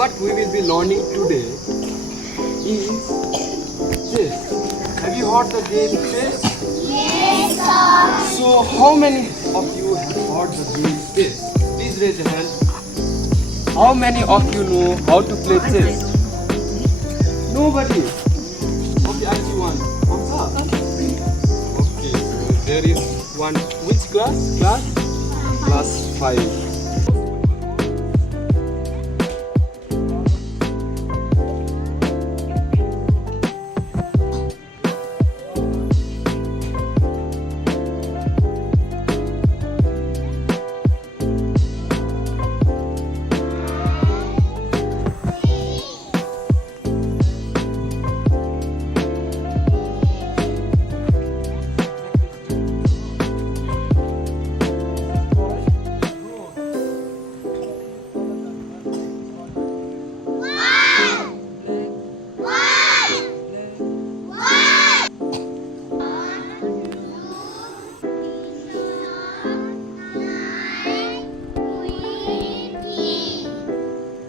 What we will be learning today is chess. Have you heard the game chess? Yes, sir. So how many of you have heard the game chess? Please raise your hand. How many of you know how to play chess? Nobody. Okay, I see one. What's up? Okay, so there is one. Which class? Class 5.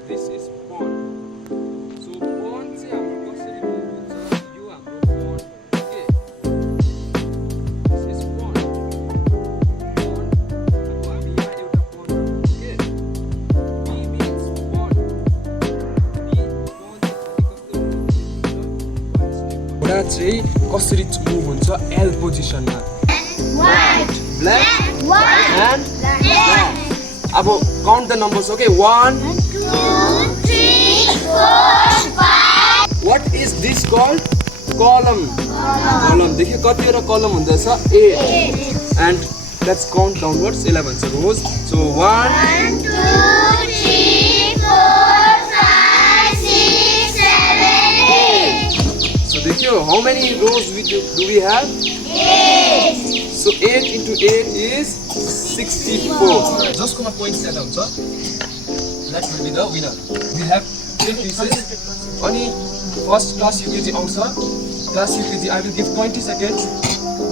This is pawn. So pawn चाहिँ हाम्रो कसरी move हुन्छ? यो हाम्रो pawn हो, okay? This is pawn. Pawn. अब हामी यहाँ एउटा pawn राखौँ, okay? B means pawn. B pawn घोडा चाहिँ कसरी move हुन्छ? L पोजिसनमा. White. Black White. and black. अब count the numbers, okay? 1. 2, 3, 4, 5. What is this called? Column. Column. देखिए कतिवटा column हुँदैछ? 8. And let's count downwards. 11 rows. So 1. 1, 2, 3, 4, 5, 6, 7, 8. So देखियो, how many rows do we have? 8. So 8 into 8 is 64. जसकोमा points ज्यादा हुन्छ, that will be the winner. We have 10 pieces. अनि first class UKG आउँछ. Class UKG, I will give 20 seconds.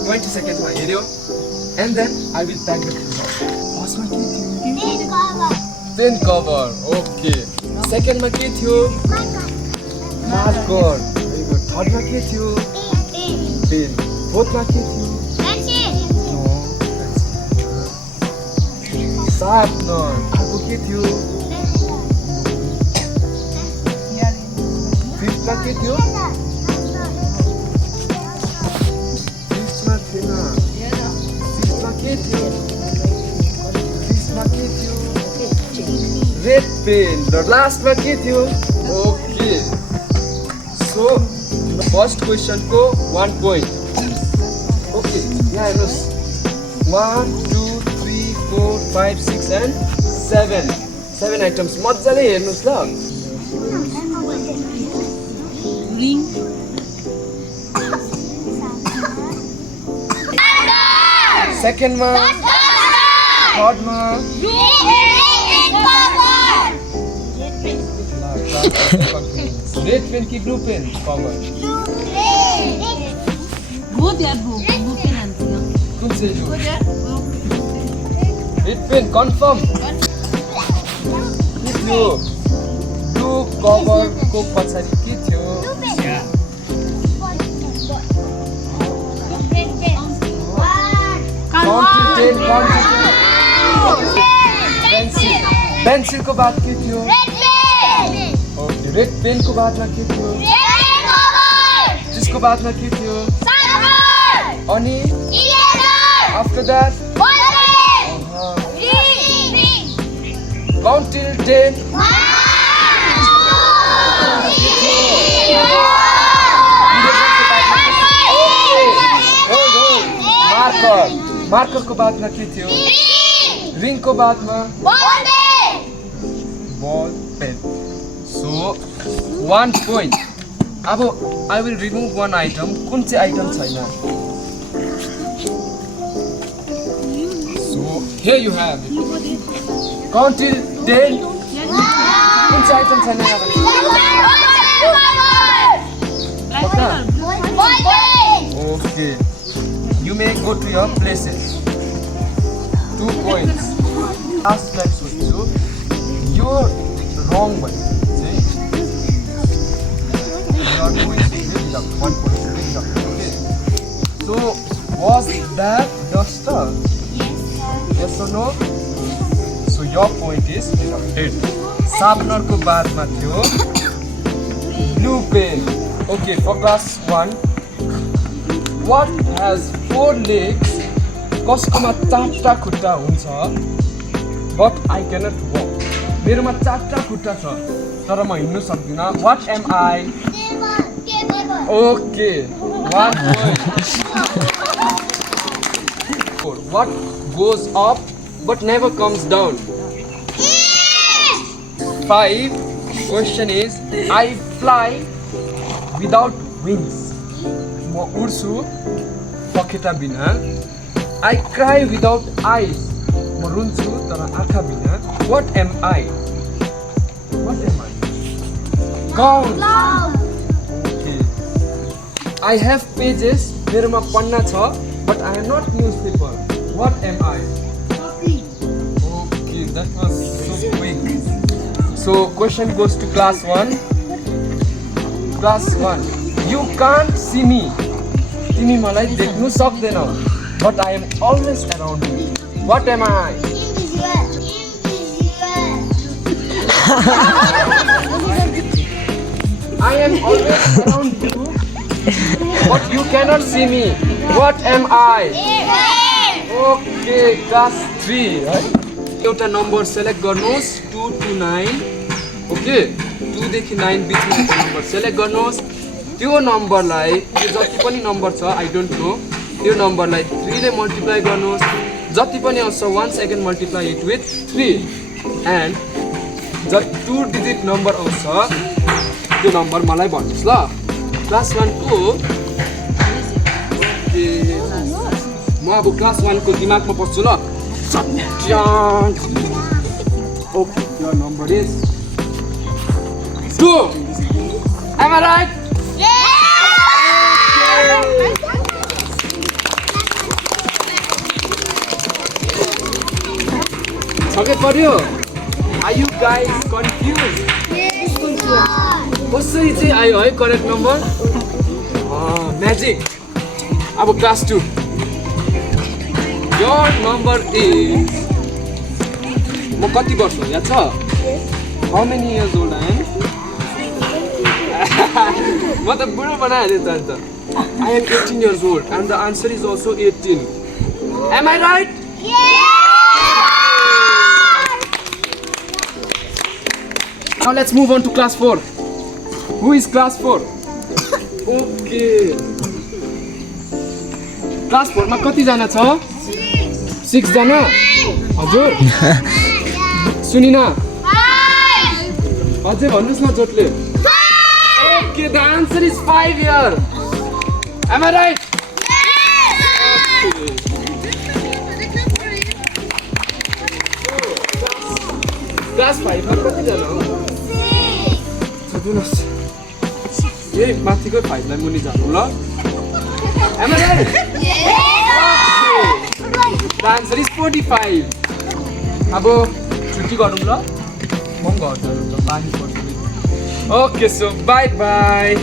20 seconds मा हेर्यो. And then I will tag the result. First मा के थियो? Pen cover. Okay. Second मा के थियो? Marker. Very good. Third मा के थियो? Pen. Fourth मा के थियो? No. Sharpener. अर्को के थियो? Fifth मा के थियो? Fifth मा थिएन. Sixth मा के थियो? Fifth मा के थियो? Red pen. The last मा के थियो? Okay. So first question को 1 point. Okay. यहाँ हेर्नुहोस्. 1, 2, 3, 4, 5, 6 and 7. 7 items. मजाले हेर्नुहोस् ल. Second मा, third मा, red pen कि blue pen cover? कुन चाहिँ यो? Red pen confirm. के थियो? Blue cover को पछाडि के थियो? पेंसिल को बाद के थियो? ओके, रेड पेन को बाद में के थियो? जिसको बाद में के थियो? अनि after that count till 10. Marker को बाद में के थियो? रिंग को बाद में ball pen. So 1 point. अब I will remove one item. कुन चाहिँ item छैन? So here you have it. Count till 10. कुन चाहिँ item छैन यहाँ? Okay. You may go to your places. 2 points. Last time सोच्छु यो wrong भयो चाहिँ 1 point. Okay. So was that duster? Yes or no? So your point is deducted. Sharpener ko baadma थियो blue pen. Okay, for class 1, what has 4 legs? कसकोमा 4टा खुट्टा हुन्छ but I cannot walk. मेरोमा 4टा खुट्टा छ तर म हिँड्न सक्दिन. What am I? Okay, 1 point. What goes up but never comes down? 5. Question is, I fly without wings. म उड्छु पखेटा बिना. I cry without eyes. म रुन्छु तर आँखा बिना. What am I? What am I? Count. Okay. I have pages. मेरोमा पन्ना छ but I am not newspaper. What am I? Okay, that was so quick. So question goes to class 1. Class 1. You can't see me. तिमी मलाई देख्नु सक्दैनौ but I am always around you. What am I? I am always around you but you cannot see me. What am I? Okay, class 3 है. एउटा number select गर्नुहोस् 2 to 9. Okay, 2 देखि 9 बिचमा एउटा number select गर्नुहोस्. त्यो नम्बरलाई यो जति पनि नम्बर छ आई डोन्ट नो त्यो नम्बरलाई 3 ले मल्टिप्लाई गर्नुहोस्. जति पनि आउँछ once again multiply it with 3 and जति 2 डिजिट नम्बर आउँछ त्यो नम्बर मलाई भन्नुस् ल. क्लास 1 को म अब क्लास 1 को दिमागमा पस्छु ल. Okay, your number is 2. Am I right? Okay, पर्यो. Are you guys confused? कसरी चाहिँ आयो है करेक्ट नम्बर? म्याजिक. अब क्लास 2. Your number is. म कति वर्ष हो याद छ? How many years old I am? म त बुढो बनाइहालेँ त अन्त. I am 18 years old and the answer is also 18. Am I right? Now let's move on to class 4. Who is class 4? Okay. Class 4 मा कति जना छ? 6 जना? हजुर? सुनिना? अझै भन्नुस् न जोडले. Okay, the answer is 5 here. Am I right? Okay. Class 5 मा कति जना हो? 6. यही माथिको 5 लाई मुनि जानु ल. Am I right? The answer is 45. अब छुट्टी गरौँ ल. म घर जानु ल पानी पर्छ. Okay, so bye bye.